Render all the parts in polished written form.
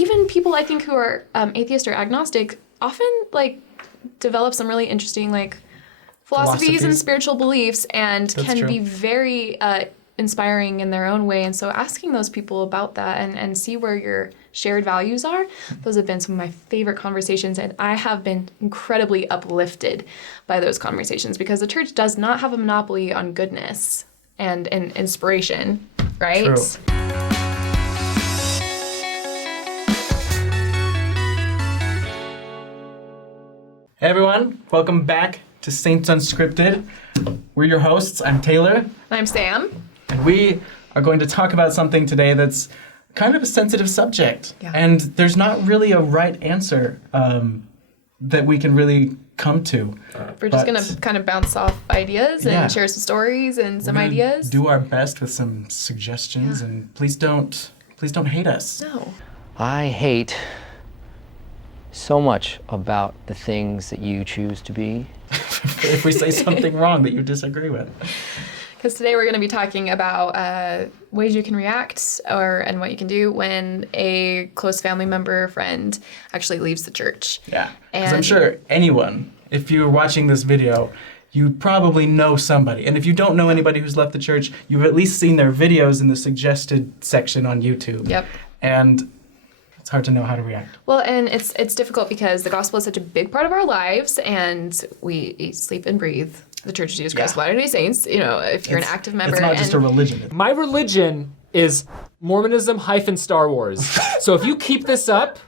even people I think who are atheist or agnostic often like develop some really interesting like philosophies and spiritual beliefs and can be very inspiring in their own way. And so asking those people about that and see where your shared values are, those have been some of my favorite conversations. And I have been incredibly uplifted by those conversations because the church does not have a monopoly on goodness and inspiration, right? True. Hey everyone, welcome back to Saints Unscripted. We're your hosts. I'm Taylor. And I'm Sam. And we are going to talk about something today that's kind of a sensitive subject. Yeah. And there's not really a right answer that we can really come to. We're just going to kind of bounce off ideas and share some stories and some ideas. Do our best with some suggestions, and please don't hate us. No. I hate so much about the things that you choose to be. If we say something wrong that you disagree with. Because today we're going to be talking about ways you can react and what you can do when a close family member or friend actually leaves the church. Yeah, because I'm sure anyone, if you're watching this video, you probably know somebody. And if you don't know anybody who's left the church, you've at least seen their videos in the suggested section on YouTube. Yep. And it's hard to know how to react. Well, and it's difficult because the gospel is such a big part of our lives, and we eat, sleep, and breathe the Church of Jesus Christ of Latter-day Saints. You know, if you're an active member. It's not just a religion. My religion is Mormonism - Star Wars. So if you keep this up,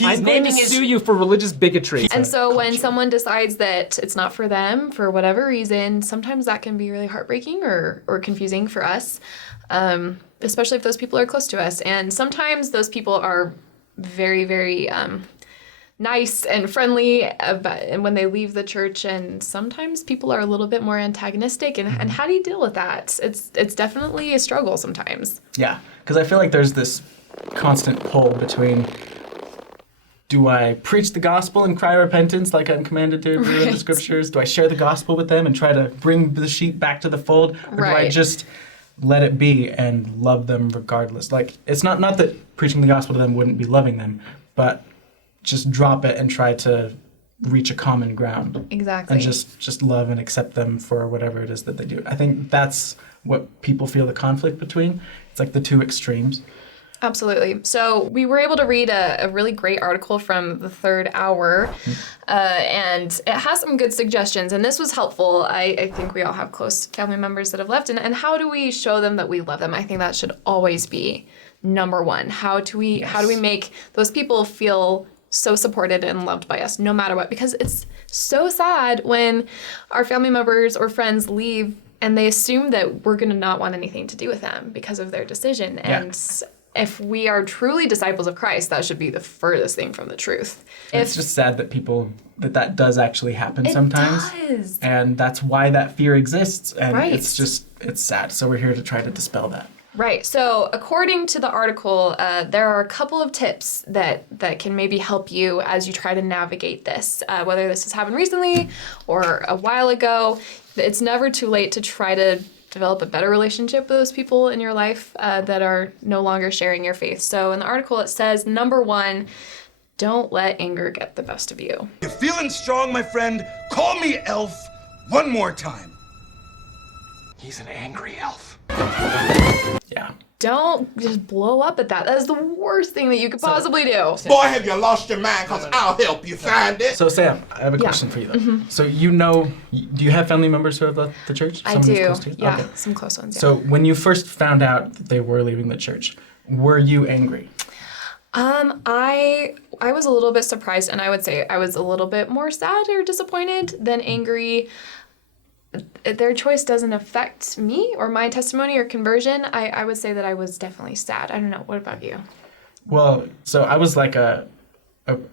I'm going to sue you for religious bigotry. And so when someone decides that it's not for them, for whatever reason, sometimes that can be really heartbreaking or confusing for us, especially if those people are close to us. And sometimes those people are very, very nice and friendly and when they leave the church, and sometimes people are a little bit more antagonistic. And how do you deal with that? It's definitely a struggle sometimes. Yeah, because I feel like there's this constant pull between, do I preach the gospel and cry repentance like I'm commanded to do in the scriptures? Do I share the gospel with them and try to bring the sheep back to the fold? Or do I just let it be and love them regardless? Like, it's not that preaching the gospel to them wouldn't be loving them, but just drop it and try to reach a common ground. Exactly. And just love and accept them for whatever it is that they do. I think that's what people feel the conflict between. It's like the two extremes. Absolutely. So we were able to read a really great article from the Third Hour, and it has some good suggestions, and this was helpful. I think we all have close family members that have left, and how do we show them that we love them? I think that should always be number one. How do we make those people feel so supported and loved by us no matter what? Because it's so sad when our family members or friends leave and they assume that we're going to not want anything to do with them because of their decision. Yeah. And if we are truly disciples of Christ, that should be the furthest thing from the truth. It's just sad that that does actually happen sometimes. It does. And that's why that fear exists. And right. It's sad. So we're here to try to dispel that. Right. So according to the article, there are a couple of tips that can maybe help you as you try to navigate this, whether this has happened recently or a while ago. It's never too late to try to develop a better relationship with those people in your life that are no longer sharing your faith. So in the article, it says, number one, don't let anger get the best of you. You're feeling strong, my friend? Call me Elf one more time. He's an angry elf. Yeah. Don't just blow up at that. That is the worst thing that you could possibly do. Boy, have you lost your mind, because I'll help you find it. So Sam, I have a question for you though. Mm-hmm. So do you have family members who have left the church? I do. Yeah, okay. Some close ones. Yeah. So when you first found out that they were leaving the church, were you angry? I was a little bit surprised, and I would say I was a little bit more sad or disappointed than angry. Their choice doesn't affect me or my testimony or conversion. I would say that I was definitely sad. I don't know. What about you? Well, so I was like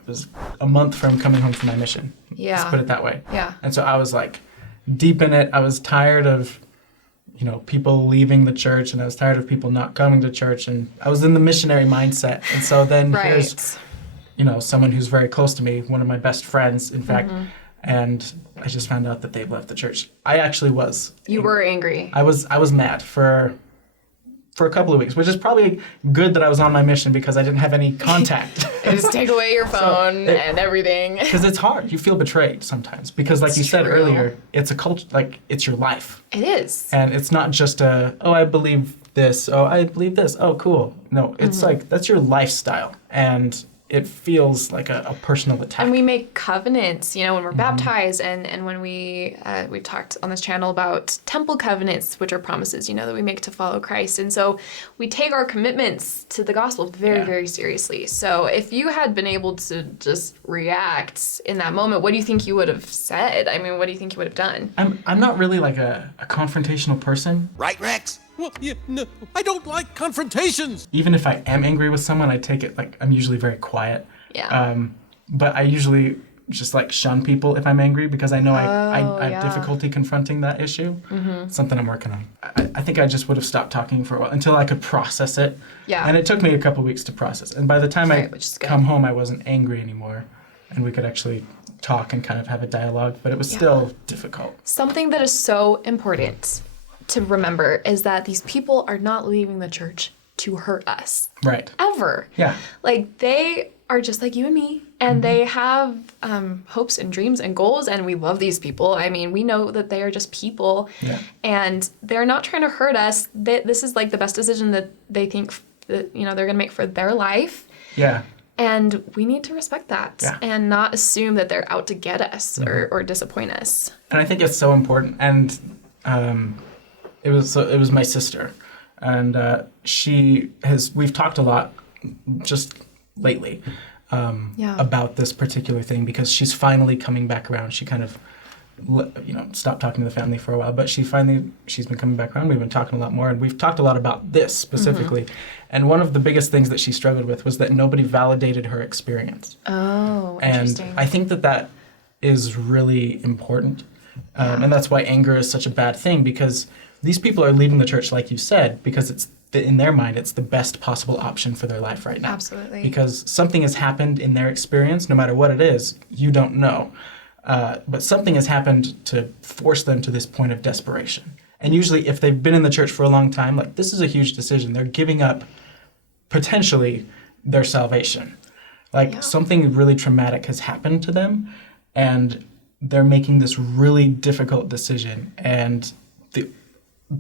was a month from coming home from my mission. Yeah. Let's put it that way. Yeah. And so I was like deep in it. I was tired of, people leaving the church, and I was tired of people not coming to church, and I was in the missionary mindset. And so then here's, someone who's very close to me, one of my best friends, in fact, and I just found out that they've left the church. I actually was. You were angry. I was mad for for a couple of weeks, which is probably good that I was on my mission because I didn't have any contact. Just take away your phone and everything. Because it's hard. You feel betrayed sometimes. Because like you said true. earlier, it's a culture, like it's your life. It is. And it's not just I believe this. Oh, I believe this. Oh, cool. No, it's like, that's your lifestyle. And it feels like a personal attack. And we make covenants, when we're baptized, and when we've talked on this channel about temple covenants, which are promises, that we make to follow Christ. And so we take our commitments to the gospel very, very seriously. So if you had been able to just react in that moment, what do you think you would have said? I mean, what do you think you would have done? I'm not really like a confrontational person. Right, Rex? Well, no, I don't like confrontations. Even if I am angry with someone, I take it like I'm usually very quiet. Yeah. But I usually just like shun people if I'm angry because I know I have difficulty confronting that issue. Something I'm working on. I think I just would have stopped talking for a while until I could process it. Yeah. And it took me a couple weeks to process. And by the time I come home, I wasn't angry anymore, and we could actually talk and kind of have a dialogue. But it was still difficult. Something that is so important to remember is that these people are not leaving the church to hurt us. Right. Ever. Yeah. Like, they are just like you and me, and they have hopes and dreams and goals, and we love these people. I mean, we know that they are just people, and they're not trying to hurt us. This is like the best decision that they think that, they're going to make for their life. Yeah. And we need to respect that and not assume that they're out to get us or disappoint us. And I think it's so important. And it was my sister, and we've talked a lot just lately about this particular thing because she's finally coming back around. She kind of stopped talking to the family for a while, but she's been coming back around. We've been talking a lot more, and we've talked a lot about this specifically. And one of the biggest things that she struggled with was that nobody validated her experience. Oh, interesting. And I think that is really important. And that's why anger is such a bad thing, because these people are leaving the church, like you said, because in their mind, it's the best possible option for their life right now. Absolutely. Because something has happened in their experience, no matter what it is, you don't know. But something has happened to force them to this point of desperation. And usually, if they've been in the church for a long time, like, this is a huge decision. They're giving up, potentially, their salvation. Like, something really traumatic has happened to them, and they're making this really difficult decision. And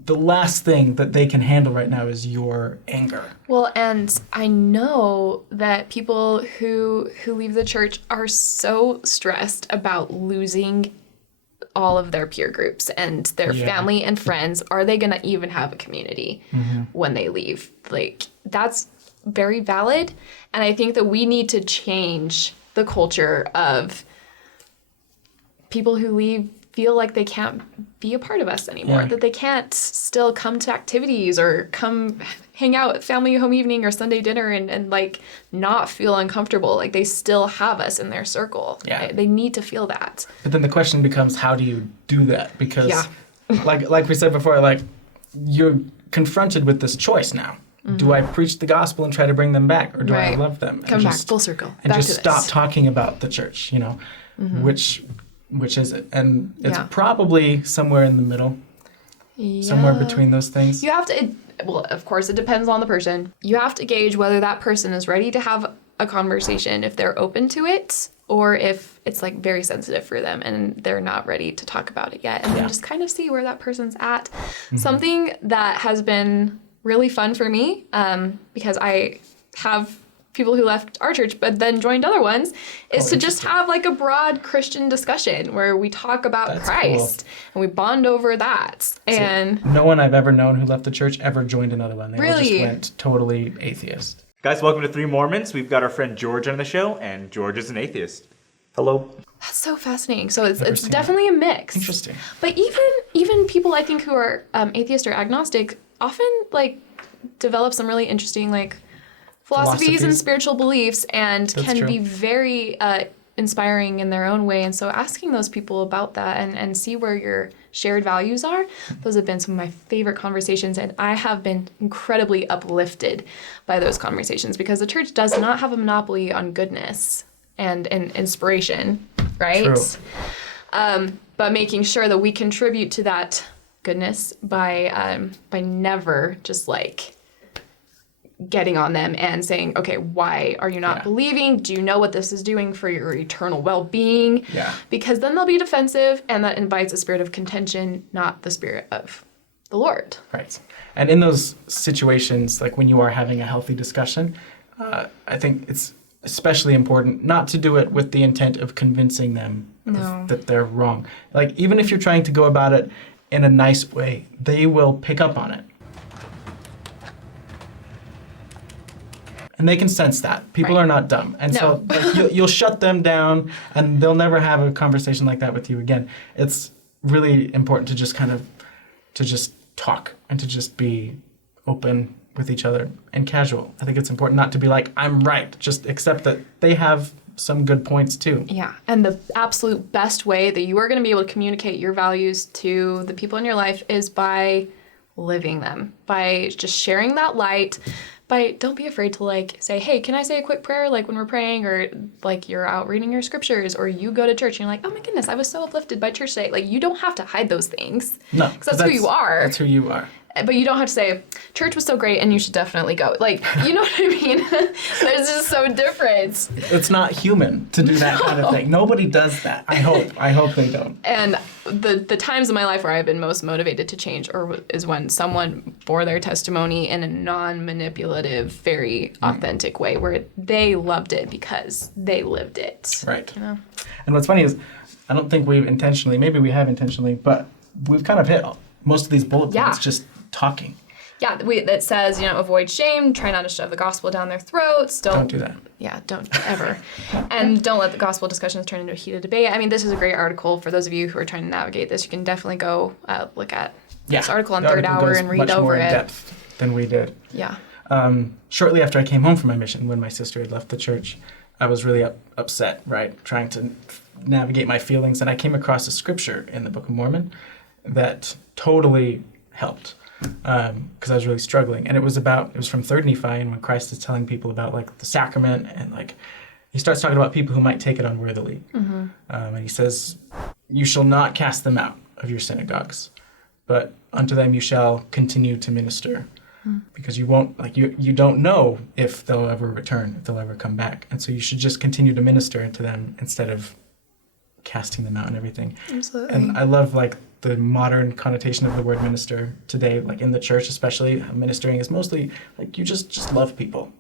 the last thing that they can handle right now is your anger. Well, and I know that people who leave the church are so stressed about losing all of their peer groups and their family and friends. Are they going to even have a community when they leave? Like, that's very valid. And I think that we need to change the culture of people who leave feel like they can't be a part of us anymore, that they can't still come to activities or come hang out at family home evening or Sunday dinner and like not feel uncomfortable. Like, they still have us in their circle. Yeah. They need to feel that. But then the question becomes, how do you do that? Because like we said before, like, you're confronted with this choice now. Do I preach the gospel and try to bring them back, or do I love them? Come back full circle. And back just to stop this. talking about the church, which is it? And it's probably somewhere in the middle, somewhere between those things. You have to, of course, it depends on the person. You have to gauge whether that person is ready to have a conversation, if they're open to it, or if it's like very sensitive for them and they're not ready to talk about it yet. And then just kind of see where that person's at. Something that has been really fun for me, because I have people who left our church but then joined other ones, is to just have like a broad Christian discussion where we talk about Christ and we bond over that. And no one I've ever known who left the church ever joined another one. They all Really? just went totally atheist. Guys, welcome to Three Mormons. We've got our friend George on the show, and George is an atheist. Hello. that's so fascinating. So it's seen definitely a mix. Interesting. But even people I think who are atheist or agnostic often like develop some really interesting like philosophies and spiritual beliefs, and can be very inspiring in their own way. And so asking those people about that and see where your shared values are, those have been some of my favorite conversations. And I have been incredibly uplifted by those conversations, because the church does not have a monopoly on goodness and inspiration, right? True. But making sure that we contribute to that goodness by never just like getting on them and saying, okay, why are you not believing? Do you know what this is doing for your eternal well-being? Yeah. Because then they'll be defensive, and that invites a spirit of contention, not the spirit of the Lord. Right. And in those situations, like when you are having a healthy discussion, I think it's especially important not to do it with the intent of convincing them that they're wrong. Like, even if you're trying to go about it in a nice way, they will pick up on it. And they can sense that. People are not dumb. And so like, you'll shut them down, and they'll never have a conversation like that with you again. It's really important to just just talk and to just be open with each other and casual. I think it's important not to be like, I'm right. Just accept that they have some good points too. Yeah, and the absolute best way that you are going to be able to communicate your values to the people in your life is by living them, by just sharing that light. Don't be afraid to like say, hey, can I say a quick prayer like when we're praying, or like you're out reading your scriptures, or you go to church and you're like, oh my goodness, I was so uplifted by church today. Like, you don't have to hide those things. No, because that's who you are. That's who you are. But you don't have to say, church was so great and you should definitely go. Like, you know what I mean? There's just so different. It's not human to do that kind of thing. Nobody does that. I hope they don't. And the times in my life where I've been most motivated to change is when someone bore their testimony in a non-manipulative, very authentic way, where they loved it because they lived it. Right. You know? And what's funny is, I don't think we've intentionally, maybe we have intentionally, but we've kind of hit most of these bullet points just talking. Yeah, that says, avoid shame, try not to shove the gospel down their throats. Don't do that. Yeah, don't ever. And don't let the gospel discussions turn into a heated debate. I mean, this is a great article for those of you who are trying to navigate this. You can definitely go look at this article on the Third article Hour goes and read much over more in it. depth than we did. Yeah. Shortly after I came home from my mission, when my sister had left the church, I was really upset, right? Trying to navigate my feelings. And I came across a scripture in the Book of Mormon that totally helped. Because I was really struggling. And it was from 3rd Nephi, and when Christ is telling people about like the sacrament, and like he starts talking about people who might take it unworthily. Mm-hmm. And he says, you shall not cast them out of your synagogues, but unto them you shall continue to minister. Because you won't, like, you don't know if they'll ever return, if they'll ever come back. And so you should just continue to minister to them instead of casting them out and everything. Absolutely. And I love like the modern connotation of the word minister today, like in the church especially. Ministering is mostly like you just love people,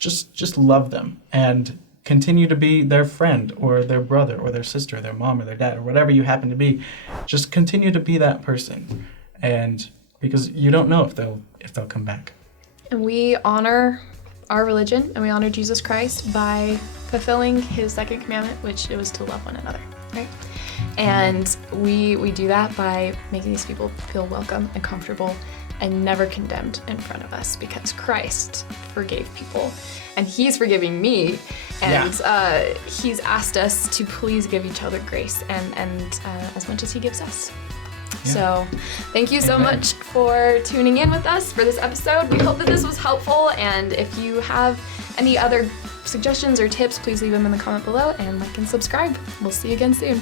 just love them and continue to be their friend or their brother or their sister, their mom or their dad or whatever you happen to be. Just continue to be that person, and because you don't know if they'll come back. And we honor our religion and we honor Jesus Christ by fulfilling his second commandment, which it was to love one another, right? And we do that by making these people feel welcome and comfortable and never condemned in front of us, because Christ forgave people and he's forgiving me, and he's asked us to please give each other grace and as much as he gives us. Yeah. So thank you so much for tuning in with us for this episode. We hope that this was helpful, and if you have any other suggestions or tips, please leave them in the comment below and like and subscribe. We'll see you again soon.